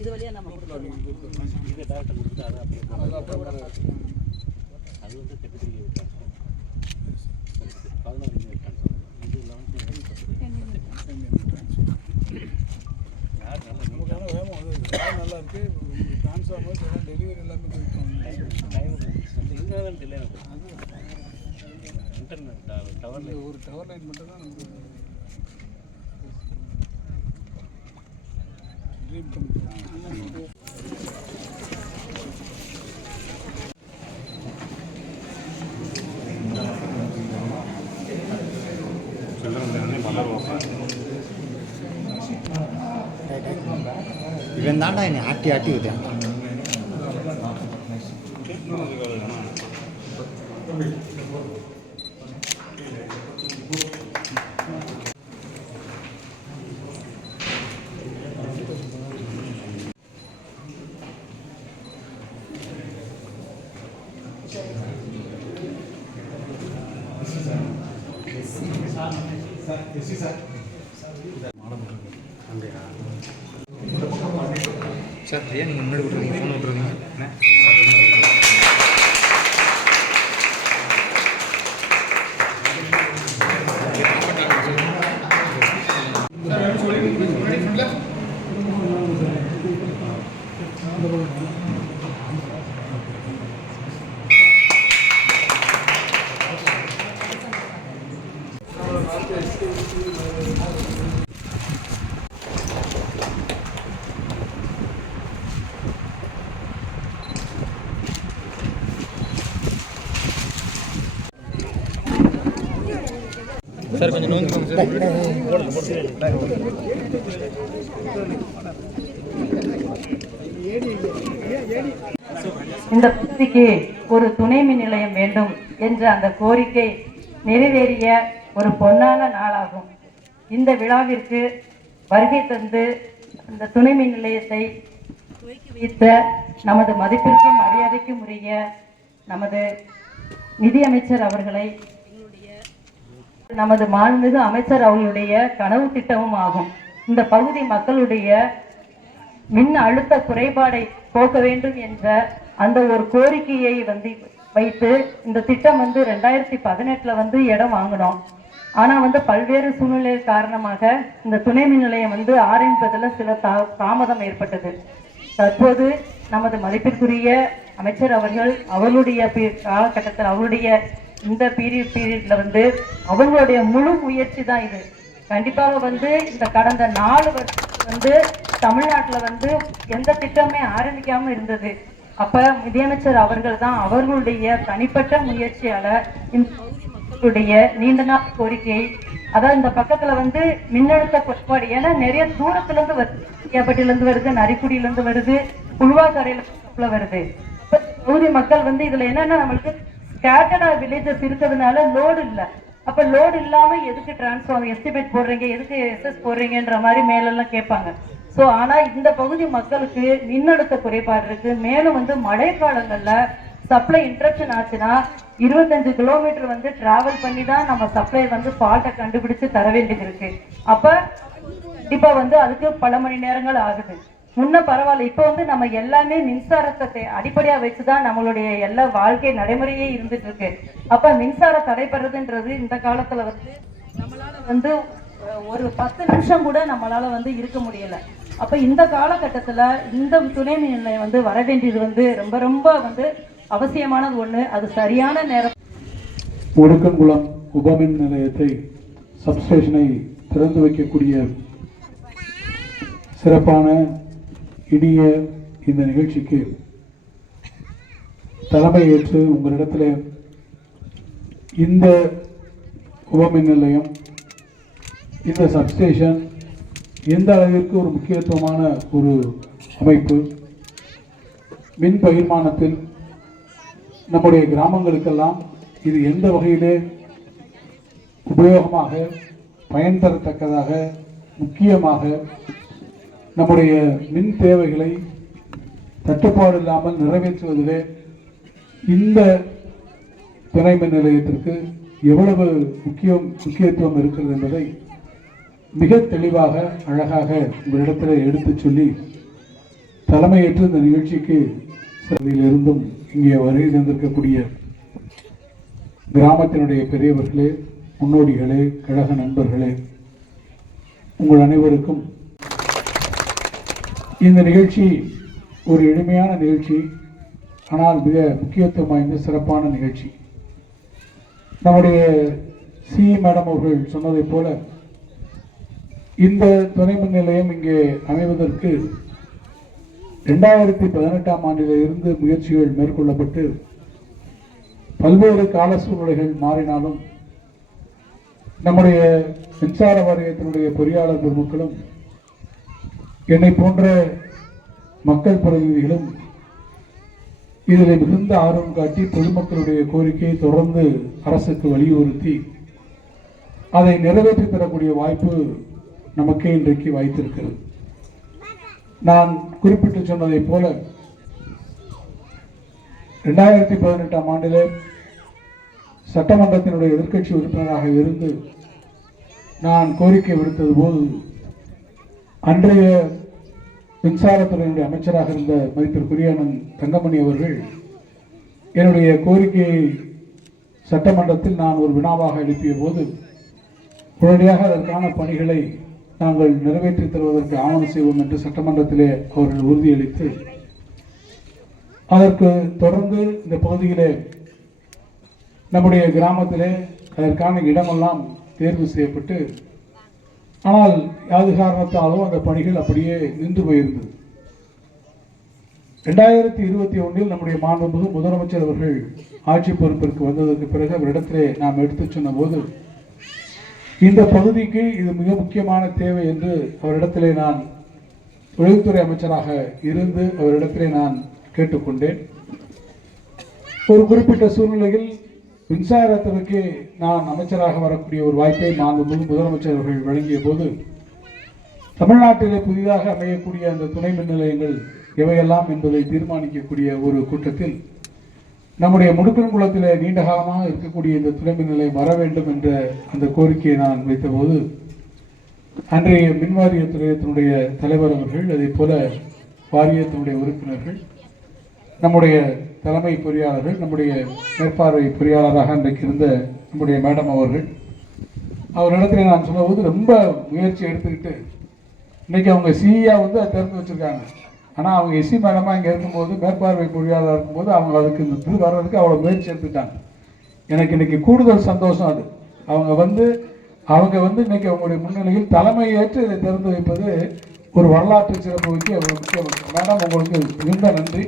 இது வழியாக நம்ம இது டேரக்டாக கொடுத்துட்டு அது வந்து கெட்டதிரிக்கை விட்டாங்க 11 விட்டாங்க இது 11 யார் நல்லா வேகமாக வந்து நல்லா இருக்குது ட்ரான்ஸ்ஃபார்மர் டெலிவரி எல்லாமே டைம் எங்கே தான் டிலே ஆகும் இன்டர்நெட் டவர் ஒரு டவர் லைன் மட்டும் தான் நமக்கு ட்ரீம் கம்பெனி இவன் தாண்டா என்னை ஆட்டி ஆட்டி விட்டேன். சார் ஏன் நீங்கள் முன்னாடி விட்ருவீங்க ஃபோன் விட்ருவீங்க என்ன சார் கொஞ்சம் நோங்க இந்த பகுதிக்கு ஒரு துணை மின் நிலையம் வேண்டும் என்ற அந்த கோரிக்கை நிறைவேறிய ஒரு பொன்னான நாளாகும். இந்த விழாவிற்கு வருகை தந்து அந்த துணை மின் நிலையத்தை துவக்கி வைத்த நமது மதிப்பிற்கும் மரியாதைக்கும் உரிய நமது நிதியமைச்சர் அவர்களை நமது மாண்புமிகு அமைச்சர் அவர்களுடைய கனவு திட்டமும் ஆகும். இந்த பகுதி மக்களுடைய மின் அழுத்த குறைபாடை போக்க வேண்டும் என்ற அந்த ஒரு கோரிக்கையை வைத்து இந்த திட்டம் 2018 இடம் வாங்கினோம். ஆனா பல்வேறு சூழ்நிலை காரணமாக இந்த துணை மின் நிலையம் ஆரம்பிப்பதில் சில தாமதம் ஏற்பட்டது. தற்போது நமது மதிப்பிற்குரிய அமைச்சர் அவர்கள் அவர்களுடைய காலகட்டத்தில் அவருடைய இந்த பீரியட்ல அவங்களுடைய முழு முயற்சி தான் இது. கண்டிப்பாக இந்த கடந்த 4 வருஷம் தமிழ்நாட்டில் எந்த திட்டமே ஆரம்பிக்காம இருந்தது. அப்ப நிதியமைச்சர் அவர்கள் தான் அவர்களுடைய தனிப்பட்ட முயற்சியால இந்த மக்களுடைய நீண்ட நாள் கோரிக்கை, அதாவது இந்த பக்கத்துல மின்னழுத்த குறைபாடு, ஏன்னா நிறைய தூரத்துல இருந்து வருது, ஏப்பட்டிலிருந்து வருது, நரிக்குடியிலிருந்து வருது, புல்வாக்கரையில வருது. பகுதி மக்கள் இதுல என்னன்னா நம்மளுக்கு ஸ்கேட்டர்டா வில்லேஜஸ் இருக்கிறதுனால லோடு இல்லை. அப்ப லோடு இல்லாம எதுக்கு டிரான்ஸ்ஃபார்மர் எஸ்டிமேட் போடுறீங்க, எதுக்கு எஸ்எஸ் போடுறீங்கன்ற மாதிரி மேலெல்லாம் கேட்பாங்க. ஸோ ஆனா இந்த பகுதி மக்களுக்கு மின்னழுத்த குறைபாடு இருக்கு. மேலும் மழை காலங்கள்ல சப்ளை இன்டரப்ஷன் ஆச்சுன்னா 25 கிலோமீட்டர் டிராவல் பண்ணி தான் நம்ம சப்ளை ஃபால்ட்டை கண்டுபிடிச்சு தர வேண்டியது இருக்கு. அப்ப கண்டிப்பா அதுக்கு பல மணி நேரங்கள் ஆகுது. முன்ன பரவாயில்ல, இப்ப நம்ம எல்லாமே மின்சாரத்தை அடிப்படையா வச்சுதான் நம்மளுடைய எல்லா வாழ்க்கை நடைமுறையே இருந்துட்டு இருக்கு. அப்ப மின்சாரம் தடைபடுறதுன்றது இந்த காலத்துல நம்மளால ஒரு 10 நிமிஷம் கூட நம்மளால இருக்க முடியல. அப்ப இந்த காலகட்டத்துல இந்த துணை மின் நிலையம் வர வேண்டியது ரொம்ப ரொம்ப அவசியமானது ஒண்ணு. அது சரியான நேரம். ஒடுக்கங்குளம் உபமின் நிலையத்தை சப்ஸ்டேஷனை திறந்து வைக்கக்கூடிய சிறப்பான இனிய இந்த நிகழ்ச்சிக்கு தலைமை ஏற்று உங்களிடத்தில் இந்த உபமின் நிலையம், இந்த சப்ஸ்டேஷன் எந்த அளவிற்கு ஒரு முக்கியத்துவமான ஒரு அமைப்பு. மின் பகிர்மானத்தில் நம்முடைய கிராமங்களுக்கெல்லாம் இது எந்த வகையிலே உபயோகமாக பயன் தரத்தக்கதாக முக்கியமாக நம்முடைய மின் தேவைகளை தட்டுப்பாடு இல்லாமல் நிறைவேற்றுவதிலே இந்த துணை மின் நிலையத்திற்கு எவ்வளவு முக்கியத்துவம் இருக்கிறது என்பதை மிக தெளிவாக அழகாக உங்களிடத்தில் எடுத்துச் சொல்லி தலைமையேற்று இந்த நிகழ்ச்சிக்கு இருந்தும் இங்கே வருகை தந்திருக்கக்கூடிய கிராமத்தினுடைய பெரியவர்களே, முன்னோடிகளே, கழக நண்பர்களே, உங்கள் அனைவருக்கும் இந்த நிகழ்ச்சி ஒரு எளிமையான நிகழ்ச்சி, ஆனால் மிக முக்கியத்துவம் வாய்ந்த சிறப்பான நிகழ்ச்சி. நம்முடைய சி மேடம் அவர்கள் சொன்னதைப் போல இந்த துணை மின் நிலையம் இங்கே அமைவதற்கு 2018ஆம் ஆண்டிலிருந்து முயற்சிகள் மேற்கொள்ளப்பட்டு பல்வேறு கால சூழ்நிலைகள் மாறினாலும் நம்முடைய மின்சார வாரியத்தினுடைய பொறியாளர் பெருமக்களும் என்னை போன்ற மக்கள் பிரதிநிதிகளும் இதில் மிகுந்த ஆர்வம் காட்டி பொதுமக்களுடைய கோரிக்கையை தொடர்ந்து அரசுக்கு வலியுறுத்தி அதை நிறைவேற்றி பெறக்கூடிய வாய்ப்பு நமக்கே இன்றைக்கு வாய்த்திருக்கிறது. நான் குறிப்பிட்டு சொன்னதைப் போல 2018ஆம் ஆண்டிலே சட்டமன்றத்தினுடைய எதிர்க்கட்சி உறுப்பினராக இருந்து நான் கோரிக்கை விடுத்தது போது அன்றைய மின்சாரத்துறையினுடைய அமைச்சராக இருந்த மதிப்பிற்குரிய தங்கமணி அவர்கள் என்னுடைய கோரிக்கையை சட்டமன்றத்தில் நான் ஒரு வினாவாக எழுப்பிய போது உடனடியாக அதற்கான பணிகளை நாங்கள் நிறைவேற்றி தருவதற்கு ஆவணம் செய்வோம் என்று சட்டமன்றத்திலே அவர்கள் உறுதியளித்து அதற்கு தொடர்ந்து இந்த பகுதியிலே நம்முடைய கிராமத்திலே அதற்கான இடமெல்லாம் தேர்வு செய்யப்பட்டு, ஆனால் யாது காரணத்தாலும் அந்த பணிகள் அப்படியே நின்று போயிருந்தது. 2021இல் நம்முடைய மாண்புமிகு முதலமைச்சர் அவர்கள் ஆட்சி பொறுப்பிற்கு வந்ததற்கு பிறகு அவரிடத்திலே நாம் எடுத்துச் சொன்ன போது இந்த பகுதிக்கு இது மிக முக்கியமான தேவை என்று அவரிடத்திலே நான் தொழில்துறை அமைச்சராக இருந்து அவரிடத்திலே நான் கேட்டுக்கொண்டேன். ஒரு குறிப்பிட்ட சூழ்நிலையில் மின்சாரத்துறைக்கு நான் அமைச்சராக வரக்கூடிய ஒரு வாய்ப்பை மாண்புமிகு முதலமைச்சர் அவர்கள் வழங்கிய போது தமிழ்நாட்டிலே புதிதாக அமையக்கூடிய அந்த துணை மின் நிலையங்கள் எவையெல்லாம் என்பதை தீர்மானிக்கக்கூடிய ஒரு கூட்டத்தில் நம்முடைய முடுக்கன்குளத்திலே நீண்ட காலமாக இருக்கக்கூடிய இந்த துணை மின் நிலையம் வர வேண்டும் என்ற அந்த கோரிக்கையை நான் வைத்தபோது அன்றைய மின் வாரியத்துறையத்தினுடைய தலைவர் அவர்கள், அதே போல வாரியத்தினுடைய உறுப்பினர்கள், நம்முடைய தலைமை பொறியாளர்கள், நம்முடைய மேற்பார்வை பொறியாளராக அன்றைக்கு இருந்த நம்முடைய மேடம் அவர்களிடத்தில் நான் சொன்னபோது ரொம்ப முயற்சி எடுத்துக்கிட்டு இன்னைக்கு அவங்க சிஇயா அதை திறந்து வச்சிருக்காங்க. ஆனால் அவங்க எஸ்சி மேடமாக இங்கே இருக்கும்போது மேற்பார்வை பொறியாளராக இருக்கும்போது அவங்க அதுக்கு இந்த இது வர்றதுக்கு அவ்வளோ முயற்சி எடுத்துட்டாங்க. எனக்கு இன்னைக்கு கூடுதல் சந்தோஷம் அது. அவங்க இன்னைக்கு அவங்களுடைய முன்னிலையில் தலைமை ஏற்று இதை திறந்து வைப்பது ஒரு வரலாற்று சிறப்புக்கு அவ்வளோ முக்கியம். மேடம் உங்களுக்கு மிகுந்த நன்றி.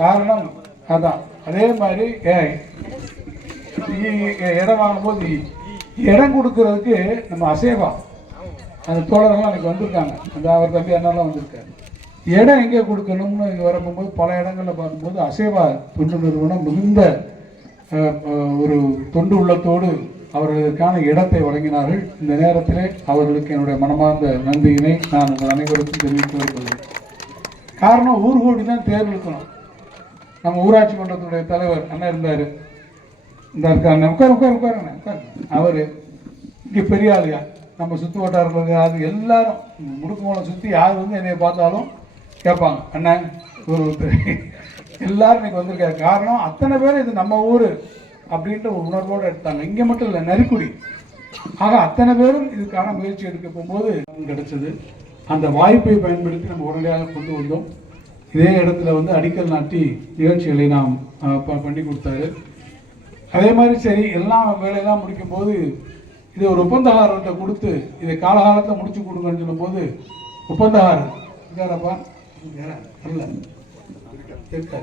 காரணம் அதான். அதே மாதிரி இடம் வாங்கும்போது இடம் கொடுக்கறதுக்கு நம்ம அசேவா அந்த தோழர்கள்லாம் எனக்கு வந்திருக்காங்க. அந்த அவர் தம்பி அண்ணாலாம் வந்திருக்காரு. இடம் எங்கே கொடுக்கணும்னு இங்கே வரப்போகும்போது பல இடங்களில் பார்க்கும்போது அசேவா தொண்டு நிறுவனம் மிகுந்த ஒரு தொண்டு உள்ளத்தோடு அவர்களுக்கான இடத்தை வழங்கினார்கள். இந்த நேரத்திலே அவர்களுக்கு என்னுடைய மனமார்ந்த நன்றியினை நான் உங்கள் அனைவருக்கும் தெரிவித்து வருகிறேன். காரணம் ஊர் கூடி தான் தேர்ந்தெடுக்கணும். நம்ம ஊராட்சி மன்றத்தினுடைய தலைவர் அண்ணன் இருந்தார், இந்த இருக்காரு உட்காருங்க. அவர் இங்கே பெரிய ஆளுயா, நம்ம சுற்று வட்டாரத்தில் அது எல்லாரும் முடுக்குமூலம் சுற்றி யார் என்னை பார்த்தாலும் கேட்பாங்க, அண்ணன் ஒரு எல்லாரும் இன்னைக்கு வந்திருக்காரு. காரணம் அத்தனை பேர் இது நம்ம ஊர் அப்படின்ற ஒரு உணர்வோடு எடுத்தாங்க. இங்கே மட்டும் இல்லை, நரிக்குடி. ஆக அத்தனை பேரும் இதுக்கான முயற்சி எடுக்க போகும்போது கிடைச்சது. அந்த வாய்ப்பை பயன்படுத்தி நம்ம உடனடியாக கொண்டு வந்தோம். இதே இடத்துல அடிக்கல் நாட்டி நிகழ்ச்சிகளை நாம் பண்ணி கொடுத்தாரு. அதே மாதிரி சரி எல்லாம் வேலையெல்லாம் முடிக்கும் போது இதை ஒரு ஒப்பந்தக்காரர்கிட்ட கொடுத்து இதை காலகாலத்தில் முடிச்சு கொடுங்கன்னு சொல்லும் போது ஒப்பந்தக்காரர் இருக்காரப்பா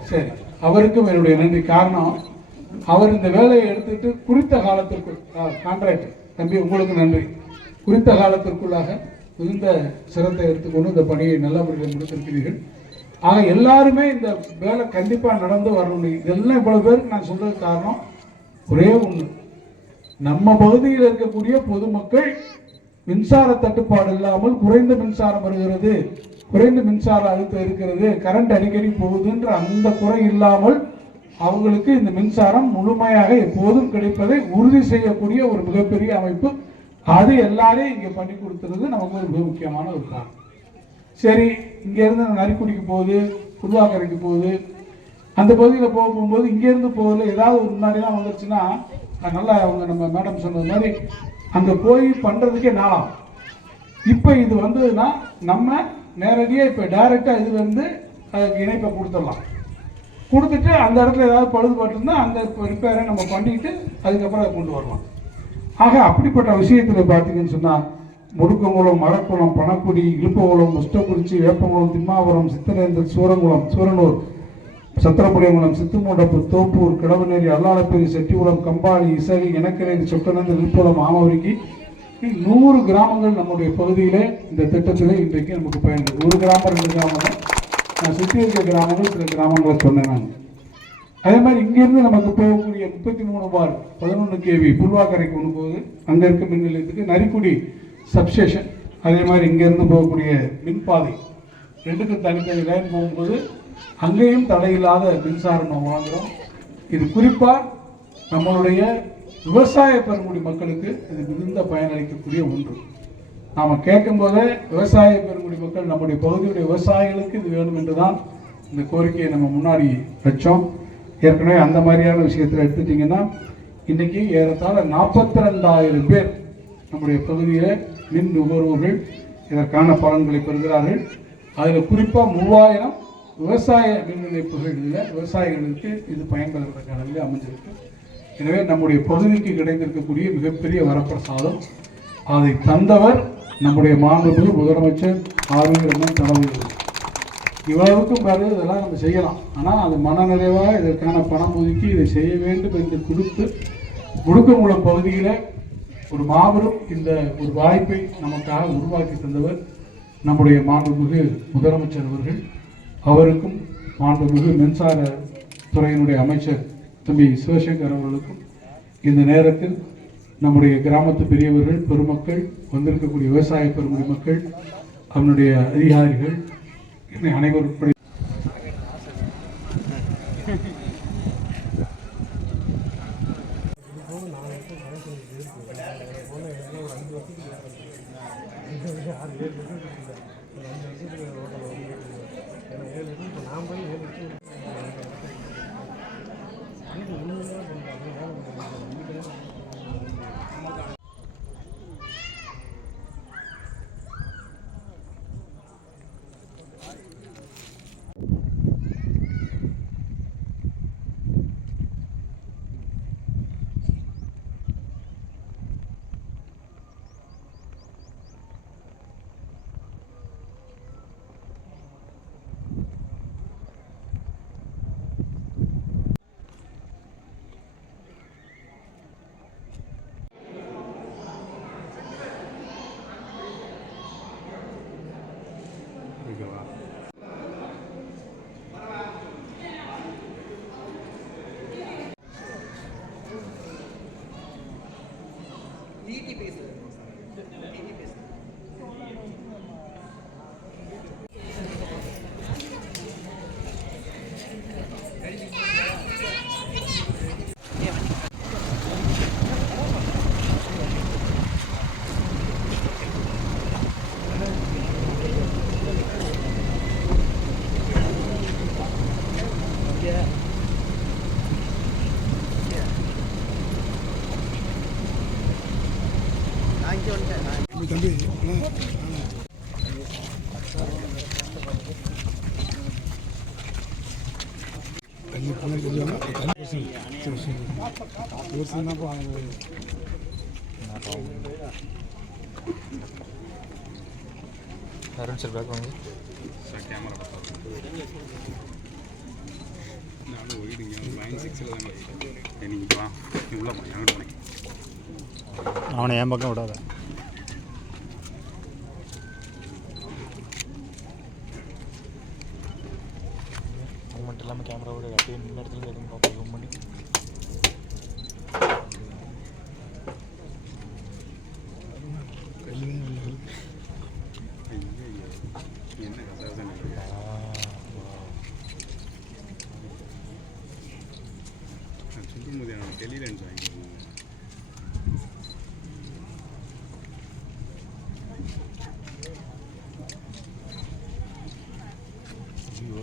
சரி, அவருக்கும் என்னுடைய நன்றி. காரணம் அவர் இந்த வேலையை எடுத்துக்கிட்டு குறித்த காலத்திற்குள் கான்ட்ராக்ட் தம்பி உங்களுக்கு நன்றி. குறித்த காலத்திற்குள்ளாக மிகுந்த சிரத்தை எடுத்துக்கொண்டு இந்த பணியை நல்ல முறையில் முடித்திருக்கிறீர்கள். ஆக எல்லாருமே இந்த வேலை கண்டிப்பாக நடந்து வரணும். இதெல்லாம் இவ்வளவு பேருக்கு நான் சொல்றதுக்கு காரணம் ஒரே ஒன்று, நம்ம பகுதியில் இருக்கக்கூடிய பொதுமக்கள் மின்சார தட்டுப்பாடு இல்லாமல் குறைந்த மின்சாரம் வருகிறது, குறைந்த மின்சார அழுத்தம் இருக்கிறது, கரண்ட் அடிக்கடி போகுதுன்ற அந்த குறை இல்லாமல் அவங்களுக்கு இந்த மின்சாரம் முழுமையாக எப்போதும் கிடைப்பதை உறுதி செய்யக்கூடிய ஒரு மிகப்பெரிய அமைப்பு. அது எல்லாரையும் இங்கே பண்ணி கொடுத்துறது நமக்கு ஒரு மிக முக்கியமான ஒரு காரணம். சரி, இங்கேருந்து நரிக்குடிக்கு போகுது, புல்வாக்கரைக்கு போகுது, அந்த பகுதியில் போகும்போது இங்கேருந்து போகுதுல ஏதாவது ஒரு முன்னாடிலாம் வந்துருச்சுன்னா நல்லா அவங்க நம்ம மேடம் சொன்னது மாதிரி அங்கே போய் பண்ணுறதுக்கே நாளாம். இப்போ இது வந்ததுன்னா நம்ம நேரடியாக இப்போ டைரெக்டாக இது வந்து அதுக்கு இணைப்பை கொடுத்துடலாம். கொடுத்துட்டு அந்த இடத்துல ஏதாவது பழுதுபட்டுருந்தா அந்த ரிப்பேரை நம்ம பண்ணிட்டு அதுக்கப்புறம் அதை கொண்டு வரலாம். ஆக அப்படிப்பட்ட விஷயத்தில் பார்த்தீங்கன்னு சொன்னால் முடுக்கங்குளம், மரக்குளம், பணக்குடி, இழுப்பகுளம், முஷ்டக்குறிச்சி, வேப்பங்குளம், திம்மாபுரம், சித்தரேந்தல், சூரங்குளம், சூரனூர், சத்திரப்புடியங்குளம், சித்துமூண்டப்பு, தோப்பூர், கிடவநேரி, அல்லாளப்பேரி, செட்டிகுளம், கம்பாளி, இசவி, எனக்கரேரி, சொக்கநந்தல், இழுப்புலம், ஆமவரிக்கு 100 கிராமங்கள் நம்முடைய பகுதியில் இந்த திட்டத்தில் இன்றைக்கு நமக்கு பயன்படுது. 1 கிராமம் 2 கிராமங்கள், நான் சுற்றி இருக்க கிராமங்கள் சில கிராமங்களை சொன்னேன் நான். அதே மாதிரி இங்கேருந்து நமக்கு போகக்கூடிய 33 பார் 11 kV புல்வாக்கரைக்கு ஒன்று போகுது, அங்கே இருக்க மின் நிலையத்துக்கு. நரிக்குடி சப்ஸ்டேஷன், அதே மாதிரி இங்கேருந்து போகக்கூடிய மின்பாதை 2க்கும் தனித்தனி லைன் போகும்போது அங்கேயும் தடையில்லாத மின்சாரம் நம்ம வாங்குகிறோம். இது குறிப்பாக நம்மளுடைய விவசாய பெருங்குடி மக்களுக்கு இது மிகுந்த பயனளிக்கக்கூடிய ஒன்று. நாம் கேட்கும் போதே விவசாய பெருங்குடி மக்கள் நம்முடைய பகுதியுடைய விவசாயிகளுக்கு இது வேணும் என்று தான் இந்த கோரிக்கையை நம்ம முன்னாடி வச்சோம். ஏற்கனவே அந்த மாதிரியான விஷயத்தில் எடுத்துட்டிங்கன்னா இன்றைக்கி ஏறத்தாழ 42,000 பேர் நம்முடைய பகுதியில் மின் நுகர்வோர்கள் இதற்கான பலன்களை பெறுகிறார்கள். அதில் குறிப்பாக 3000 விவசாய மின் இணைப்புகள் இதில் விவசாயிகளுக்கு இது பயன்படுறதுக்கான நிலை அமைஞ்சிருக்கு. எனவே நம்முடைய பகுதிக்கு கிடைத்திருக்கக்கூடிய மிகப்பெரிய வரப்பிரசாதம். அதை தந்தவர் நம்முடைய மாண்புமிகு முதலமைச்சர் ஆர்வி தலைவர். இவ்வளவுக்கும் பிறகு இதெல்லாம் நம்ம செய்யலாம், ஆனால் அது மனநிறைவாக இதற்கான பணம் ஒதுக்கி இதை செய்ய வேண்டும் என்று கொடுத்து முடுக்கங்குளம் பகுதியில் ஒரு மாபெரும் இந்த ஒரு வாய்ப்பை நமக்காக உருவாக்கி தந்தவர் நம்முடைய மாண்புமிகு முதலமைச்சர் அவர்கள். அவருக்கும் மாண்புமிகு மின்சார துறையினுடைய அமைச்சர் தம்பி சிவசங்கர் அவர்களுக்கும் இந்த நேரத்தில் நம்முடைய கிராமத்து பெரியவர்கள், பெருமக்கள், வந்திருக்கக்கூடிய விவசாய பெருங்குடி மக்கள், அவனுடைய அதிகாரிகள் அனைவரும் தம்பி அருண் சார் பேக் வாங்க சார். கேமரா நான் போயிடுங்க லைன் 6 தான் நீங்கள் வா இவ்வளோ எங்கே போனேன் அவனை என் பக்கம் விடாத. இல்லாமல் கேமராவோட அப்படியே நின்ன இடத்துல எதுவும் பார்ப்போம் ஜூம் பண்ணி. என்ன கசாசம் சொல்லும் போது எனக்கு டெலிலன்ஸ் வாங்கிக்கணும்.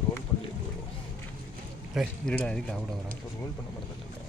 ரோல் பண்ணிட்டு வருவோம். இருடா இதுக்கு அவுட வரேன். ரோல் பண்ண மறந்துட்டு இருக்கேன்.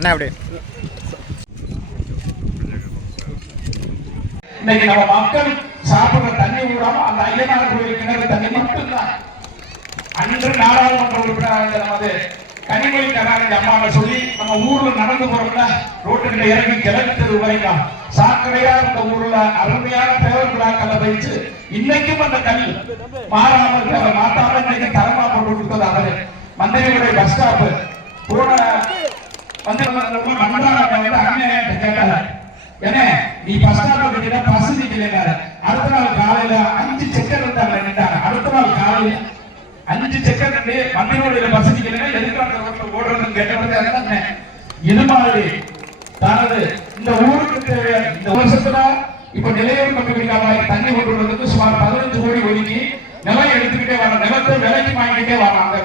அண்ணா அப்படியே இன்னைக்கு நம்ம மக்கள் சாப்பிடுற தண்ணி விடாம அந்த ஐயனார் கோயில் கிணறு தண்ணி மட்டும்தான். அன்று நாடாளுமன்ற உறுப்பினர் நமது கனிமொழி கருணாநிதி அம்மாவை சொல்லி நம்ம ஊர்ல நடந்து போறோம்ல, ரோட்டுல இறங்கி கிழக்கு தெரு வரைக்கும் சாக்கடையா இந்த ஊர்ல அருமையான பேவர் விழாக்களை வைத்து இன்னைக்கும் அந்த கல் மாறாமல் மாத்தாம இன்னைக்கு தரமா போட்டு கொடுத்தது அவரு. மந்திரியுடைய பஸ் ஸ்டாப் போன வந்து அண்ணன் கேட்டாரு, ஏன்னா நீ பஸ் ஸ்டாப்ல கட்டினா பஸ் நிக்கல. அடுத்த நாள் காலையில 5 செக்கர் இருந்தாங்க நின்றாங்க. அடுத்த நாள் காலையில 5 செக்கர் நின்று மந்திரியோட பஸ் நிக்கல, எதுக்காக ரோட்ல ஓடுறதுன்னு கேட்டது. இது மாதிரி தனது இந்த ஊருக்கு தேவையான இந்த வருஷத்துல இப்ப நிலையூர் கம்பெனிக்காக தண்ணி கொண்டு வரதுக்கு சுமார் 15 கோடி ஒதுக்கி நிலம் எடுத்துக்கிட்டே வர, நிலத்தை விலைக்கு வாங்கிக்கிட்டே வராங்க.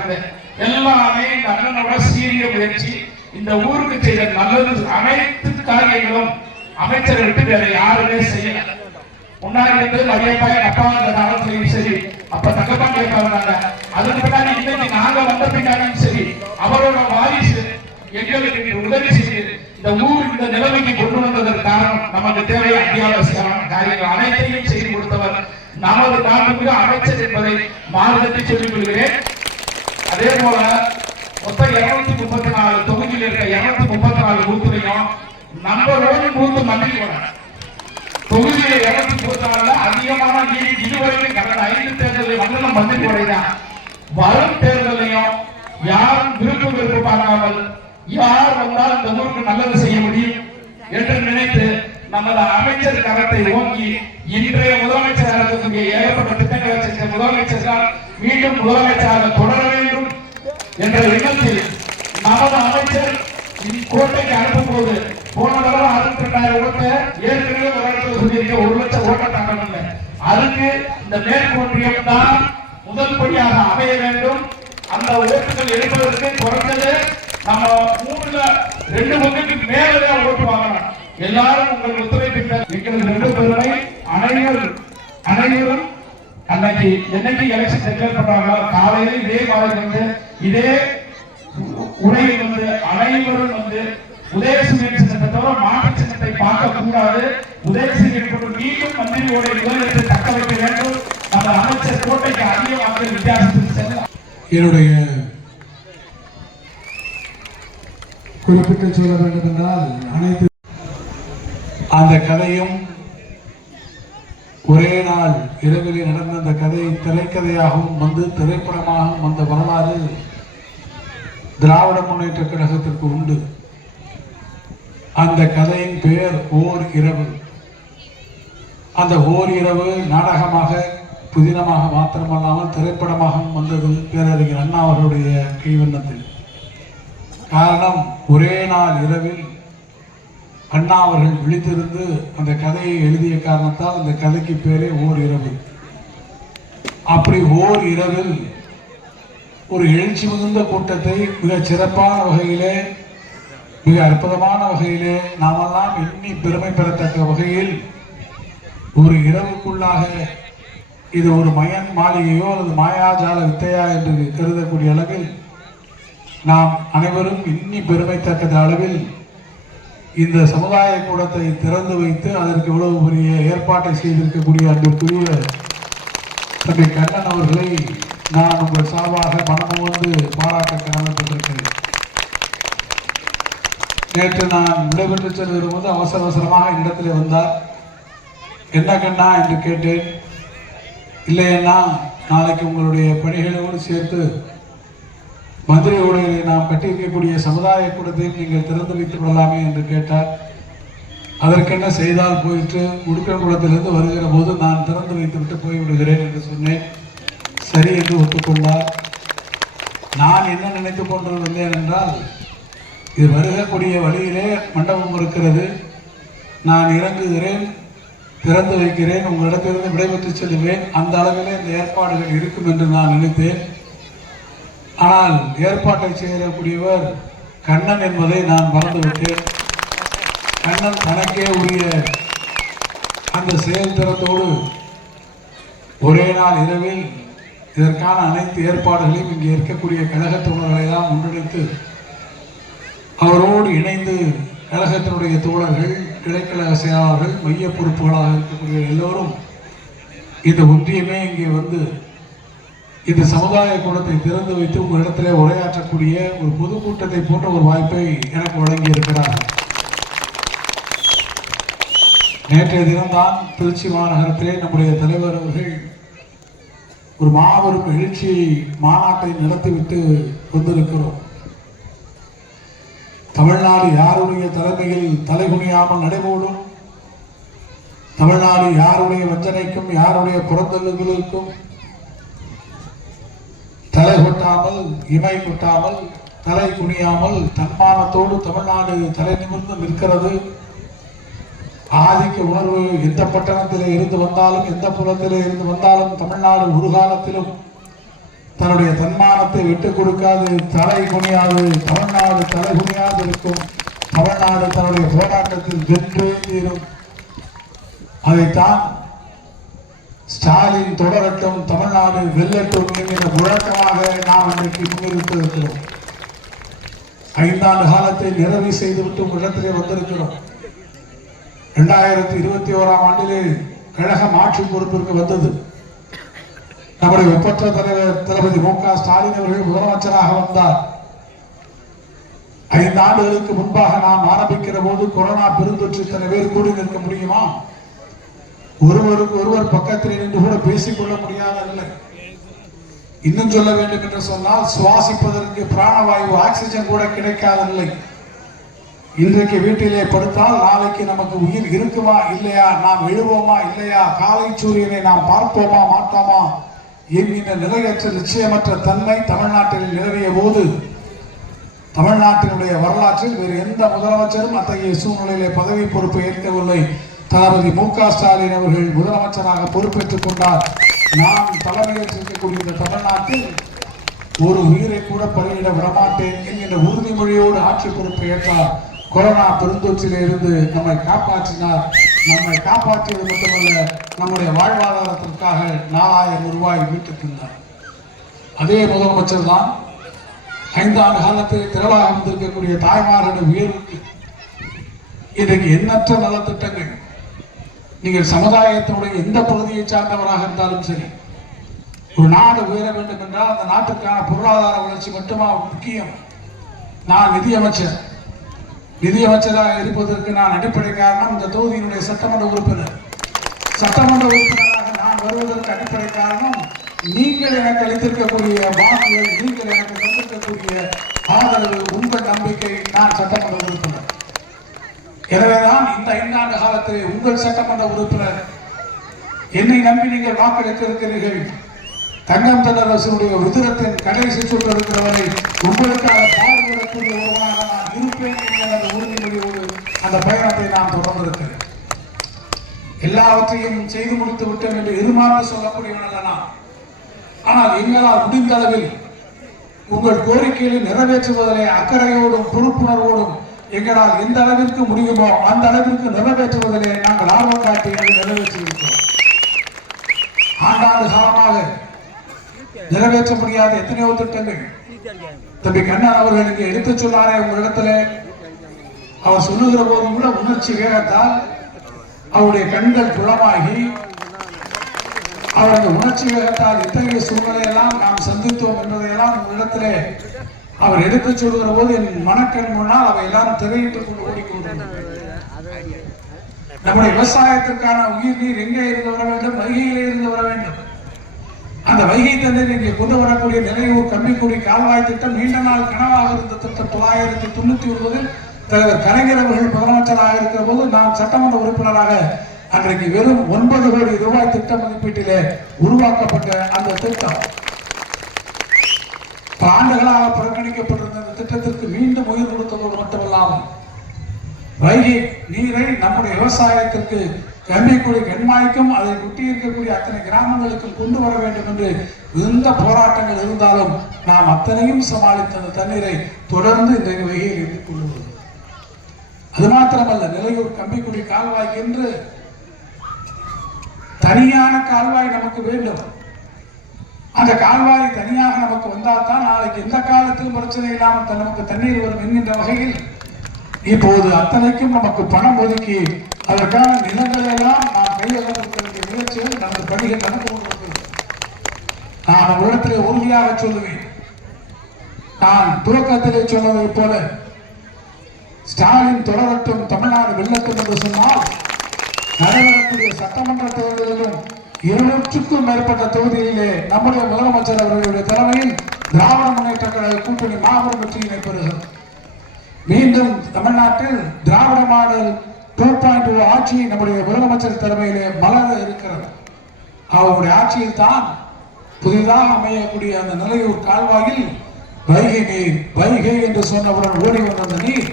எல்லாமே இந்த அண்ணனோட சீரிய முயற்சி. இந்த ஊருக்கு செய்த நல்லது அனைத்து காரியங்களும் அமைச்சர்களுக்கு வேற யாருமே செய்யல. முன்னாடி வந்து மதியப்பாய் அப்பா அந்த காலத்திலையும் சரி, அப்ப தங்கப்பா கேட்பாங்க. அதுக்கு பின்னாடி இன்னைக்கு நாங்க வந்த பின்னாடியும் சரி, அவரோட வாரிசு எங்களுக்கு உதவி செய்து இந்த ஊர் இந்த நிலைமைக்கு கொண்டு வந்ததற்கு காரணம் நமக்கு தேவை அத்தியாவசியமான காரியங்கள் அனைத்தையும் செய்து கொடுத்தவர் நமது நாட்டுக்கு அமைச்சர் என்பதை மாறுதட்டி சொல்லிக் கொள்கிறேன். அதே போல மொத்தம் 234 தொகுதியில் இருக்க 234 பூத்துலையும் நம்பர் 1 பூத்து மந்திரி தொகுதியில 234 அதிகமான நீதி இதுவரைக்கும் கடந்த 5 தேர்தலில் வந்து மந்திரி உடையதான். வரும் தேர்தலையும் யாரும் விருப்பு பார்க்காமல் யார் வந்தால் இந்த ஊருக்கு நல்லது செய்ய முடியும் என்று நினைத்து நமது அமைச்சர் கரத்தை ஓங்கி இன்றைய முதலமைச்சர் இருக்கக்கூடிய ஏகப்பட்ட திட்டங்களை செஞ்ச முதலமைச்சர் மீண்டும் முதலமைச்சராக தொடர வேண்டும் என்ற எண்ணத்தில் நமது அமைச்சர் கோட்டைக்கு அனுப்பும் போது போன தடவை 62,000 ஓட்டை ஏற்கனவே ஒரு இடத்துல சொல்லியிருக்க 1 லட்சம் ஓட்டை தாண்டவில்லை. அதுக்கு இந்த மேற்கொன்றியம் தான் முதல் படியாக அமைய வேண்டும். அந்த ஓட்டுகள் எடுப்பதற்கு குறைந்தது நம்ம 3-2 பங்குக்கு மேலதான் ஓட்டு வாங்கணும். எல்லாரும் உங்கள் ஒத்துழைப்பு எங்களுக்கு 2 பேருமே அனைவரும் அன்னைக்கு என்னைக்கு எலெக்ஷன் டிக்ளேர் பண்றாங்களோ காலையில இதே மாதிரி வந்து இதே உரையில் வந்து அனைவரும் வந்து உதயசூரியன் சின்னத்தை தவிர மாற்று சின்னத்தை பார்க்க கூடாது. உதயசூரியன் மீண்டும் மந்திரியோட முதலிடத்தை தக்க வைக்க வேண்டும். நம்ம அமைச்சர் கோட்டைக்கு அதிக வாக்கு வித்தியாசத்தில் செல்ல என்னுடைய குறிப்பிட்டு சொல்ல வேண்டும் என்றால் அனைத்து அந்த கதையும் ஒரே நாள் இரவில் நடந்த அந்த கதை திரைக்கதையாகவும் வந்து திரைப்படமாகவும் வந்த வரலாறு திராவிட முன்னேற்ற கழகத்திற்கு உண்டு. அந்த கதையின் பெயர் ஓர் இரவு. அந்த ஓர் இரவு நாடகமாக புதினமாக மாத்திரமல்லாமல் திரைப்படமாகவும் வந்தது பேரறிஞர் அண்ணா அவர்களுடைய கைவண்ணத்தில். காரணம், ஒரே நாள் இரவில் அண்ணா அவர்கள் விழித்திருந்து அந்த கதையை எழுதிய காரணத்தால் அந்த கதைக்கு பேரே ஓர் இரவு. அப்படி ஓர் இரவில் ஒரு எழுச்சி மிகுந்த கூட்டத்தை மிக சிறப்பான வகையிலே, மிக அற்புதமான வகையிலே, நாமெல்லாம் எண்ணி பெருமை பெறத்தக்க வகையில் ஒரு இரவுக்குள்ளாக இது ஒரு மயன் மாளிகையோ அல்லது மாயாஜால வித்தையா என்று கருதக்கூடிய அளவில் நாம் அனைவரும் எண்ணி பெருமைத்தக்க அளவில் இந்த சமுதாய கூடத்தை திறந்து வைத்து அதற்கு இவ்வளவு பெரிய ஏற்பாட்டை செய்திருக்கக்கூடிய அன்பிற்குரிய தம்பி கண்ணன் அவர்களை நான் உங்கள் சார்பாக மனமும் வந்து பாராட்ட கடமைப்பட்டிருக்கிறேன். நேற்று நான் விடைபெற்று செல்கிற போது அவசர அவசரமாக இடத்திலே வந்தார். என்ன கண்ணா என்று கேட்டேன். இல்லையண்ணா, நாளைக்கு உங்களுடைய பணிகளோடு சேர்த்து மந்திரி உடையை நாம் கட்டியிருக்கக்கூடிய சமுதாய கூடத்தையும் நீங்கள் திறந்து வைத்துக் கொள்ளலாமே என்று கேட்டார். அதற்கென்ன செய்தால் போயிட்டு உடுக்கன்குளத்திலிருந்து வருகிற போது நான் திறந்து வைத்துவிட்டு போய்விடுகிறேன் என்று சொன்னேன். சரி என்று ஒத்துக்கொண்டார். நான் என்ன நினைத்து கொண்டிருந்தேன் என்றால், இது வருகக்கூடிய வழியிலே மண்டபம் இருக்கிறது, நான் இறங்குகிறேன், திறந்து வைக்கிறேன், உங்களிடத்திலிருந்து விடைபெற்று செல்வேன், அந்த அளவிலே இந்த ஏற்பாடுகள் இருக்கும் என்று நான் நினைத்தேன். ஆனால் ஏற்பாட்டை செய்யக்கூடியவர் கண்ணன் என்பதை நான் மறந்துவிட்டேன். கண்ணன் தனக்கே உரிய அந்த செயல்திறத்தோடு ஒரே நாள் இரவில் இதற்கான அனைத்து ஏற்பாடுகளையும் இங்கே இருக்கக்கூடிய கழக தோழர்களை தான் முன்னெடுத்து அவரோடு இணைந்து கழகத்தினுடைய தோழர்கள், கிளைக்கழக செயலாளர்கள், மைய பொறுப்புகளாக இருக்கக்கூடிய எல்லோரும் இந்த ஒன்றியமே இங்கே வந்து இந்த சமுதாய கூடத்தை திறந்து வைத்து உங்களிடத்திலே உரையாற்றக்கூடிய ஒரு பொதுக்கூட்டத்தை போன்ற ஒரு வாய்ப்பை எனக்கு வழங்கி இருக்கிறார்கள். நேற்றைய தினம்தான் திருச்சி மாநகரத்திலே நம்முடைய தலைவர் அவர்கள் ஒரு மாபெரும் எழுச்சி மாநாட்டை நடத்திவிட்டு வந்திருக்கிறோம். தமிழ்நாடு யாருடைய தலைமையில் தலைகுனியாமல் நடைபோடும், தமிழ்நாடு யாருடைய வஞ்சனைக்கும் யாருடைய புறந்தல்களுக்கும் தலை கொட்டாமல், இமை கொட்டாமல், தலை குனியாமல் தன்மானத்தோடு தமிழ்நாடு தலை நிமிர்ந்து நிற்கிறது. ஆதிக்க உணர்வு எந்த பட்டணத்திலே இருந்து வந்தாலும், எந்த புலத்திலே இருந்து வந்தாலும் தமிழ்நாடு ஒரு காலத்திலும் தன்னுடைய தன்மானத்தை விட்டுக் கொடுக்காது, தலை குனியாது. தமிழ்நாடு தலை குனியாது இருக்கும். தமிழ்நாடு தன்னுடைய போராட்டத்தில் வென்றே தீரும். அதைத்தான் ஸ்டாலின் தொடரட்டும், தமிழ்நாடு வெல்லட்டும் என்கிற முழக்கமாக நாம் இன்றைக்கு முன்னிறுத்திருக்கிறோம். 5 ஆண்டு காலத்தை நிறைவு செய்துவிட்டு இடத்திலே வந்திருக்கிறோம். 2021ஆம் ஆண்டிலே கழகம் ஆட்சி பொறுப்பிற்கு வந்தது. நம்முடைய ஒப்பற்ற தலைவர் தளபதி மு.க. ஸ்டாலின் அவர்கள் முதலமைச்சராக வந்தார். 5 ஆண்டுகளுக்கு முன்பாக நாம் ஆரம்பிக்கிற போது கொரோனா பெருந்தொற்று இத்தனை பேர் கூடி நிற்க முடியுமா? ஒருவருக்கு ஒருவர் பக்கத்தில் நின்று கூட பேசிக்கொள்ள முடியாத நிலை. இன்னும் சொல்ல வேண்டும் என்று சொன்னால், சுவாசிப்பதற்கு பிராணவாயு ஆக்சிஜன் கூட கிடைக்காத நிலை. இன்றைக்கு வீட்டிலே படுத்தால் நாளைக்கு நமக்கு உயிர் இருக்குமா இல்லையா, நாம் எழுவோமா இல்லையா, காலை சூரியனை நாம் பார்ப்போமா மாட்டோமா என்கின்ற நிலையற்ற நிச்சயமற்ற தன்மை தமிழ்நாட்டில் நிலவிய போது, தமிழ்நாட்டினுடைய வரலாற்றில் வேறு எந்த முதலமைச்சரும் அத்தகைய சூழ்நிலையிலே பதவி பொறுப்பை ஏற்கவில்லை. தளபதி மு.க. ஸ்டாலின் அவர்கள் முதலமைச்சராக பொறுப்பேற்றுக் கொண்டார். நான் தலைமையேற்றிருக்கக்கூடிய இந்த தமிழ்நாட்டில் ஒரு உயிரை கூட பலியிட விடமாட்டேன் என்கின்ற உறுதிமொழியோடு ஆட்சி பொறுப்பை ஏற்றார். கொரோனா பெருந்தொற்றிலே இருந்து நம்மை காப்பாற்றினார். நம்மை காப்பாற்றியது மட்டுமல்ல, நம்முடைய வாழ்வாதாரத்திற்காக 4000 ரூபாய் மீட்டுத் தந்தார். அதே முதலமைச்சர் தான் 5 ஆண்டு காலத்தில் திரளாக வந்திருக்கக்கூடிய தாய்மார்களுடைய உயர்வுக்கு இன்றைக்கு எண்ணற்ற நலத்திட்டங்கள். நீங்கள் சமுதாயத்தினுடைய எந்த பகுதியை சார்ந்தவராக இருந்தாலும் சரி, ஒரு நாடு உயர வேண்டும் என்றால் அந்த நாட்டுக்கான பொருளாதார வளர்ச்சி மட்டுமா முக்கியம்? நான் நிதியமைச்சராக இருப்பதற்கு நான் அடிப்படை காரணம் இந்த தொகுதியினுடைய சட்டமன்ற உறுப்பினர். சட்டமன்ற உறுப்பினராக நான் வருவதற்கு அடிப்படை காரணம் நீங்கள் எனக்கு அளித்திருக்கக்கூடிய வாக்குகள், நீங்கள் எனக்கு தந்திருக்கக்கூடிய ஆதரவு, உங்கள் நம்பிக்கை. நான் சட்டமன்ற உறுப்பினர். எனவேதான் இந்த 5 ஆண்டு காலத்திலே உங்கள் சட்டமன்ற உறுப்பினர் என்னை நம்பி நீங்கள் வாக்களித்திருக்கிறீர்கள். தங்கம் தென்னரசனுடைய உதிரத்தின் கடைசி சுற்று இருக்கிறவரை உங்களுக்காக பாடுபடக்கூடிய ஒருவனாக நான் இருப்பேன் என்கிற அந்த உறுதிமொழியோடு அந்த பயணத்தை நான் தொடர்ந்திருக்கிறேன். எல்லாவற்றையும் செய்து முடித்து விட்டோம் என்று எதிர்மாறு சொல்லக்கூடியவன் நான். ஆனால் எங்களால் முடிந்த அளவில் உங்கள் கோரிக்கைகளை நிறைவேற்றுவதிலே அக்கறையோடும் பொறுப்புணர்வோடும் எங்களால் எந்த அளவிற்கு முடியுமோ அந்த அளவிற்கு நிறைவேற்றுவதிலே நாங்கள் ஆர்வம் காட்டி நிறைவேற்றியிருக்கிறோம். ஆண்டாண்டு காலமாக நிறைவேற்ற முடியாத எத்தனையோ திட்டங்கள் தம்பி கண்ணன் அவர்கள் இங்கே எடுத்துச் சொன்னாரே உங்களிடத்துல. அவர் சொல்லுகிற போது கூட உணர்ச்சி வேகத்தால் அவருடைய கண்கள் குளமாகி, அவரது உணர்ச்சி வேகத்தால் எத்தகைய சூழ்நிலையெல்லாம் நாம் சந்தித்தோம் என்பதையெல்லாம் உங்களிடத்திலே அவர் எடுத்து சொல்லுகிற போது என் மனக்கண் முன்னால் அவை எல்லாம் திரையிட்டுக் கொண்டு ஓடிக்கொண்டிருந்தது. நம்முடைய விவசாயத்திற்கான உயிர் நீர் எங்கே இருந்து வர வேண்டும்? வைகையிலே இருந்து வர வேண்டும். அந்த வைகை தண்ணீர் இங்கே கொண்டு வரக்கூடிய நிலையூர் கம்பிக்குடி கால்வாய் திட்டம் நீண்ட நாள் கனவாக இருந்த திட்டம். 1999 தலைவர் கலைஞர் அவர்கள் முதலமைச்சராக இருக்கிற போது நான் சட்டமன்ற உறுப்பினராக அன்றைக்கு வெறும் 9 கோடி ரூபாய் திட்ட மதிப்பீட்டிலே உருவாக்கப்பட்ட அந்த திட்டம் பல ஆண்டுகளாக புறக்கணிக்கப்பட்டிருந்த அந்த திட்டத்திற்கு மீண்டும் உயிர் கொடுத்ததோடு மட்டுமல்லாமல் வைகை நீரை நம்முடைய விவசாயத்திற்கு கம்பிக்குடி கண்மாய்க்கும் அதை ஒட்டி இருக்கக்கூடிய அத்தனை கிராமங்களுக்கும் கொண்டு வர வேண்டும் என்று எந்த போராட்டங்கள் இருந்தாலும் நாம் அத்தனையும் சமாளித்த அந்த தண்ணீரை தொடர்ந்து இந்த வைகையில் இருந்து கொள்ளுவது. அது மாத்திரமல்ல, நிலையூர் கம்பிக்குடி கால்வாய்க்கு என்று தனியான கால்வாய் நமக்கு வேண்டும். அந்த கால்வாய் தனியாக நமக்கு வந்தால் தான் நாளைக்கு எந்த காலத்திலும் பிரச்சனை இல்லாமல் நமக்கு தண்ணீர் வரும் என்கின்ற வகையில் இப்போது அத்தனைக்கும் நமக்கு பணம் ஒதுக்கி அதற்கான நிலங்களை எல்லாம் நாம் கையில் கொடுக்க வேண்டிய முயற்சிகள் நமது பணிகள் நடந்து கொண்டிருக்கிறது. நான் உலகத்திலே உறுதியாக சொல்லுவேன், நான் துவக்கத்திலே சொன்னதை போல ஸ்டாலின் தொடரட்டும், தமிழ்நாடு வெல்லட்டும் என்று சொன்னால் நடைபெறக்கூடிய சட்டமன்ற தேர்தலிலும் 200க்கும் மேற்பட்ட தொகுதிகளிலே நம்முடைய முதலமைச்சர் அவர்களுடைய தலைமையில் திராவிட முன்னேற்ற கழக கூட்டணி மாபெரும் வெற்றியினை பெறுகிறது. மீண்டும் தமிழ்நாட்டில் திராவிட மாடல் 2.0 ஆட்சி நம்முடைய முதலமைச்சர் தலைமையிலே மலர இருக்கிறது. அவருடைய ஆட்சியில் தான் புதிதாக அமையக்கூடிய அந்த நிலையூர் கால்வாயில் வைகை நீர், வைகை என்று சொன்னவுடன் ஓடி வந்த அந்த நீர்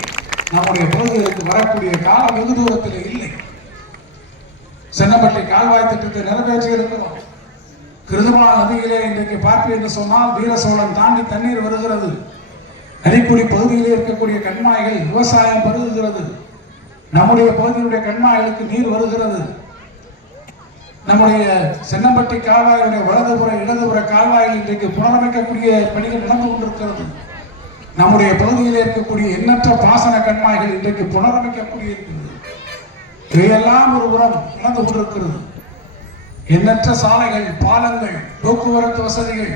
நம்முடைய பகுதிகளுக்கு வரக்கூடிய காலம் வெகு தூரத்தில் இல்லை. சென்னப்பட்டி கால்வாய் திட்டத்தை நிறைவேற்றி இருக்கிறோம். கிருதுமா நதியிலே இன்றைக்கு பார்ப்பேன் என்று சொன்னால் வீரசோழன் தாண்டி தண்ணீர் வருகிறது. அரிக்குடி பகுதியிலே இருக்கக்கூடிய கண்மாய்கள் விவசாயம் பருகுகிறது. நம்முடைய பகுதியுடைய கண்மாய்களுக்கு நீர் வருகிறது. நம்முடைய சென்னம்பட்டி கால்வாயுடைய வலதுபுற இடதுபுற கால்வாயில் இன்றைக்கு புனரமைக்கக்கூடிய பணிகள் நடந்து கொண்டிருக்கிறது. நம்முடைய பகுதியில் இருக்கக்கூடிய எண்ணற்ற பாசன கண்மாய்கள் இன்றைக்கு புனரமைக்கக்கூடிய இருக்கிறது. இவையெல்லாம் ஒரு புறம் நடந்து கொண்டிருக்கிறது. எண்ணற்ற சாலைகள், பாலங்கள், போக்குவரத்து வசதிகள்,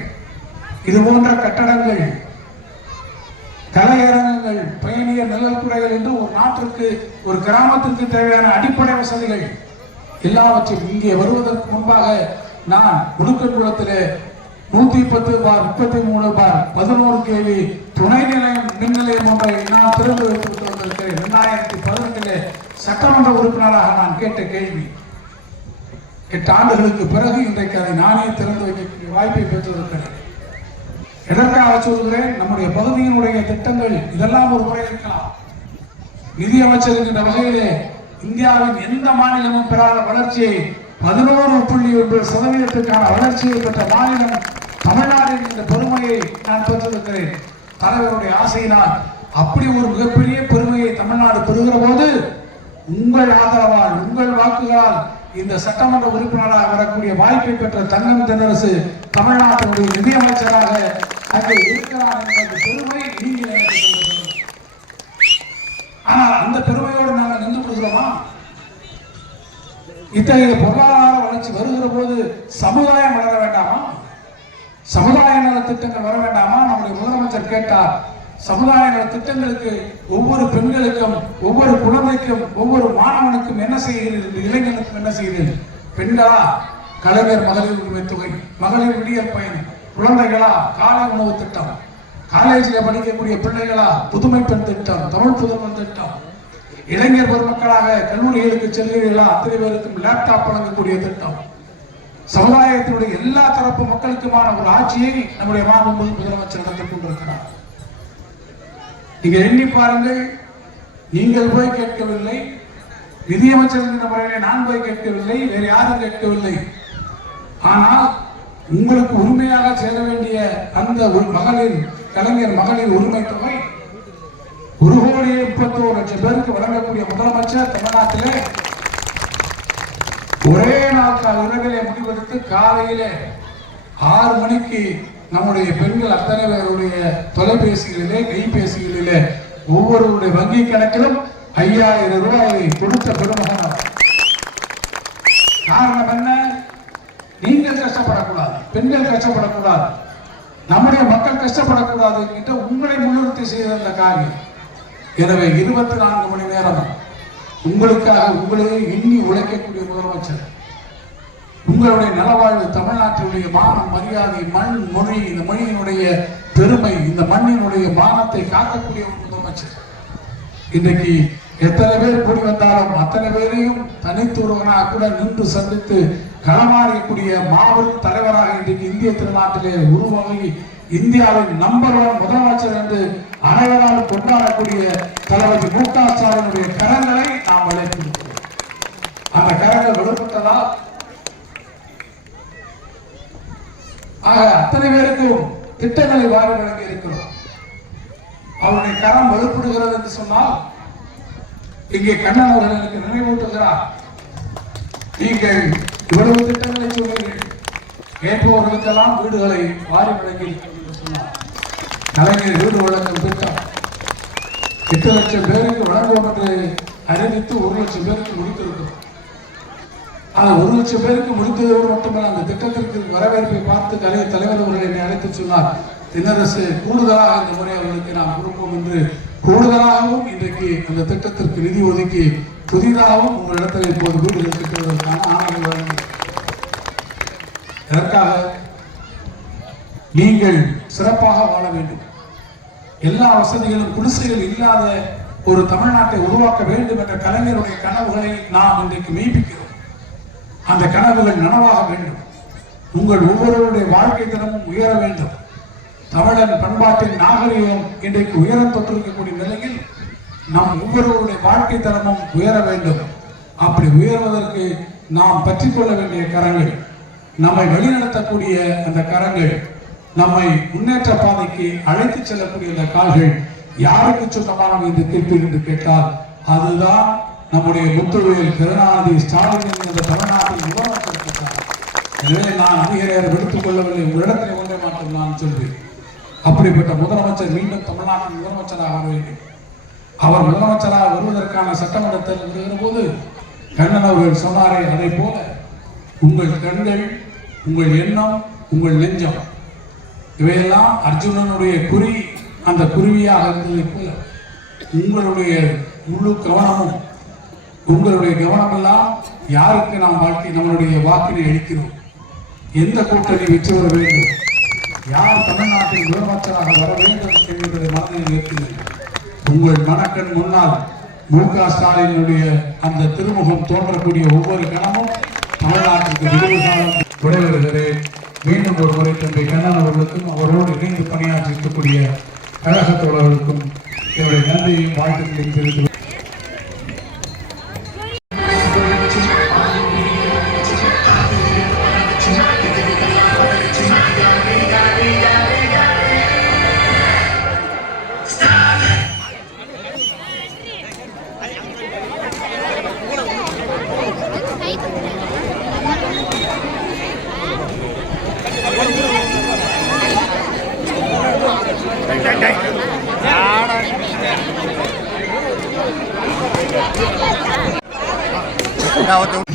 இது போன்ற கட்டடங்கள், கலையரங்கங்கள், பயணியர் நலத்துறைகள் என்று ஒரு நாட்டிற்கு, ஒரு கிராமத்திற்கு தேவையான அடிப்படை வசதிகள் எல்லாவற்றையும் இங்கே வருவதற்கு முன்பாக நான் முடுக்கன்குளத்திலே 110/33/11 kV துணை நிலையம் மின் நிலையம் ஒன்றை நான் திறந்து வைத்து வந்திருக்கிறேன். 2018 சட்டமன்ற உறுப்பினராக நான் கேட்ட கேள்வி. 8 ஆண்டுகளுக்கு பிறகு இன்றைக்கு அதை நானே திறந்து வைக்கக்கூடிய வாய்ப்பை பெற்றிருக்கிறேன். எதற்காக சொல்கிறேன்? நம்முடைய பகுதியினுடைய திட்டங்கள் இதெல்லாம் ஒரு முறை இருக்கலாம். நிதியமைச்சர் என்கின்ற வகையிலே இந்தியாவின் எந்த மாநிலமும் பெறாத வளர்ச்சியை 11.1% வளர்ச்சியை பெற்ற மாநிலம் தமிழ்நாடு என்ற பெருமையை நான் பெற்றிருக்கிறேன். தலைவருடைய ஆசையினால் அப்படி ஒரு மிகப்பெரிய பெருமையை தமிழ்நாடு பெறுகிற போது உங்கள் ஆதரவால், உங்கள் வாக்குகளால் இந்த சட்டமன்ற உறுப்பினராக வரக்கூடிய வாய்ப்பை பெற்ற தங்கம் தென்னரசு தமிழ்நாட்டினுடைய நிதியமைச்சராக அங்கே இருக்கிறார் என்ற பெருமை நீங்கள் எனக்கு சொல்லுங்கள். ஆனால் அந்த பெருமையோடு நாங்கள் நின்று விடுகிறோமா? இத்தகைய பொருளாதார வளர்ச்சி வருகிற போது சமுதாயம் வளர வேண்டாமா? சமுதாய நல திட்டங்கள் வர வேண்டாமா? நம்முடைய முதலமைச்சர் கேட்டார், சமுதாய நல திட்டங்களுக்கு ஒவ்வொரு பெண்களுக்கும், ஒவ்வொரு குழந்தைக்கும், ஒவ்வொரு மாணவனுக்கும் என்ன செய்கிறீர்கள், இளைஞனுக்கும் என்ன செய்கிறீர்கள்? பெண்களா கலைஞர் மகளிர் உரிமை தொகை, மகளிர் விடியல் பயணம், குழந்தைகளா காலை உணவு திட்டம், காலேஜில் படிக்கக்கூடிய பிள்ளைகளா புதுமை பெண் திட்டம், தமிழ் புதுமை திட்டம், இளைஞர் பெருமக்களாக கல்லூரிகளுக்கு செல்கிறீர்களா அத்தனை பேருக்கும் லேப்டாப் வழங்கக்கூடிய திட்டம், சமுதாயத்தினுடைய எல்லா தரப்பு மக்களுக்குமான ஒரு ஆட்சியை நம்முடைய மாண்புமிகு முதலமைச்சர் நடத்திக் கொண்டிருக்கிறார். நீங்க எண்ணி பாருங்கள். நீங்கள் போய் கேட்கவில்லை, நிதியமைச்சர் என்ற முறையிலே நான் போய் கேட்கவில்லை, வேறு யாரும் கேட்கவில்லை. ஆனால் உங்களுக்கு உரிமையாக சேர வேண்டிய அந்த மகளிர், கலைஞர் மகளிர் உரிமை தொகை 1,31,00,000 பேருக்கு வழங்கக்கூடிய முதலமைச்சர் தமிழ்நாட்டிலே ஒரே நாள் இரவிலே முடிவெடுத்து காலையிலே 6 மணிக்கு நம்முடைய பெண்கள் அத்தனை பேருடைய தொலைபேசிகளிலே, கைபேசிகளிலே ஒவ்வொருவருடைய வங்கி கணக்கிலும் 5,000 ரூபாயை கொடுத்த பெருமகன். காரணம் என்ன? நீங்கள் கஷ்டப்படக்கூடாது, பெண்கள் கஷ்டப்படக்கூடாது. நம்முடைய மக்கள் கஷ்டப்படக்கூடாது என்கின்ற உங்களை முன்னிறுத்தி செய்த அந்த காரியம். எனவே 24 மணி நேரம் உங்களுக்காக உங்களையே எண்ணி உழைக்கக்கூடிய முதலமைச்சர், உங்களுடைய நலவாழ்வு, தமிழ்நாட்டினுடைய மானம், மரியாதை, மண், மொழி, இந்த மொழியினுடைய பெருமை, இந்த மண்ணினுடைய மானத்தை காக்கக்கூடிய ஒரு முதலமைச்சர். இன்றைக்கு எத்தனை பேர் கூடி வந்தாலும் அத்தனை பேரையும் தனித்து ஒருவனாக கூட நின்று சந்தித்து களமாடக்கூடிய மாபெரும் தலைவராக இன்றைக்கு இந்திய திருநாட்டிலே உருவாகி இந்தியாவின் நம்பர் 1 முதலமைச்சர் என்று அனைவரால் கொண்டாடக்கூடிய தளபதி மு.க. ஸ்டாலினுடைய கரங்களை நாம் வளைத்திருக்கிறோம். அந்த கரங்கள் விடுபட்டதா? ஆக அத்தனை பேருக்கும் திட்டங்களை வாரி வழங்கி இருக்கிறோம். அவருடைய கரம் வலுப்படுகிறது என்று சொன்னால் இங்கே கண்ணன் அவர்கள் எனக்கு நினைவூட்டுகிறார். நீங்கள் இவ்வளவு திட்டங்களை சொன்னீர்கள், கேட்பவர்களுக்கெல்லாம் வீடுகளை வாரி வழங்கி சொன்னார். கலைஞர் வீடு வழங்கும் திட்டம் 8 லட்சம் பேருக்கு வழங்குவோம் என்று அறிவித்து 1 லட்சம் பேருக்கு முடித்திருக்கிறோம். அந்த 1 லட்சம் பேருக்கு முடித்ததோடு மட்டுமல்ல, அந்த திட்டத்திற்கு வரவேற்பை பார்த்து தலைவர் அவர்கள் என்னை அழைத்து சொன்னார், தென்னரசு கூடுதலாக இந்த முறை அவர்களுக்கு நாம் கொடுப்போம் என்று கூடுதலாகவும் இன்றைக்கு அந்த திட்டத்திற்கு நிதி ஒதுக்கி புதிதாகவும் உங்களிடத்தில் இப்போது வீடுகள் கட்டுவதற்கான ஆணைகள் வழங்க. இதற்காக நீங்கள் சிறப்பாக வாழ வேண்டும். எல்லா வசதிகளும் குடிசைகள் இல்லாத ஒரு தமிழ்நாட்டை உருவாக்க வேண்டும் என்ற கலைஞருடைய கனவுகளை நாம் இன்றைக்கு மெய்ப்பிக்கிறோம். அந்த கனவுகள் நனவாக வேண்டும். உங்கள் ஒவ்வொருவருடைய வாழ்க்கை தினமும் உயர வேண்டும். தமிழன் பண்பாட்டின் நாகரிகம் இன்றைக்கு உயரம் தொற்றிருக்கக்கூடிய நிலையில் நம் ஒவ்வொருவருடைய வாழ்க்கை தரமும் உயர வேண்டும். அப்படி உயர்வதற்கு நாம் பற்றி கொள்ள வேண்டிய கரங்கள், நம்மை வழிநடத்தக்கூடிய அந்த கரங்கள், நம்மை முன்னேற்ற பாதைக்கு அழைத்து செல்லக்கூடிய அந்த கால்கள் யாருக்கு சொந்தமானவை என்று கேட்பீர்கள் என்று கேட்டால் அதுதான் நம்முடைய முத்துவேல் கருணாநிதி ஸ்டாலின் என்ற தமிழ்நாட்டில் முதலமைச்சர். எனவே நான் அதிகாரியாக எடுத்துக் கொள்ளவில்லை, உங்களிடத்தில் ஒன்றை மாற்றம் நான் சொல்வேன். அப்படிப்பட்ட முதலமைச்சர் மீண்டும் தமிழ்நாட்டின் முதலமைச்சராக வர வேண்டும். அவர் முதலமைச்சராக வருவதற்கான சட்டமன்றத்தில் வருகிற போது கண்ணன் அவர்கள் சொன்னாரே, அதை போல உங்கள் கண்கள், உங்கள் எண்ணம், உங்கள் நெஞ்சம் இவையெல்லாம் அர்ஜுனனுடைய குறி, அந்த குருவியாக இருந்ததை போல உங்களுடைய முழு கவனமும், உங்களுடைய கவனமெல்லாம் யாருக்கு நாம் நம்மளுடைய வாக்கினை அளிக்கிறோம், எந்த கூட்டணி வெற்றி பெற வேண்டும், யார் தமிழ்நாட்டின் முதலமைச்சராக வர வேண்டும் என்பதை மனதில் நிறுத்துங்கள். உங்கள் மனக்கண் முன்னால் மு.க. ஸ்டாலினுடைய அந்த திருமுகம் தோன்றக்கூடிய ஒவ்வொரு கணமும் தமிழ்நாட்டிற்கு விடுதலை விடைபெறுகிறேன். மீண்டும் ஒரு முறை தந்தை கண்ணன் அவர்களுக்கும் அவரோடு இணைந்து பணியாற்றிருக்கக்கூடிய கழக தோழர்களுக்கும் என்னுடைய நன்றியையும் வாழ்த்துக்களையும் தெரிவித்து Now,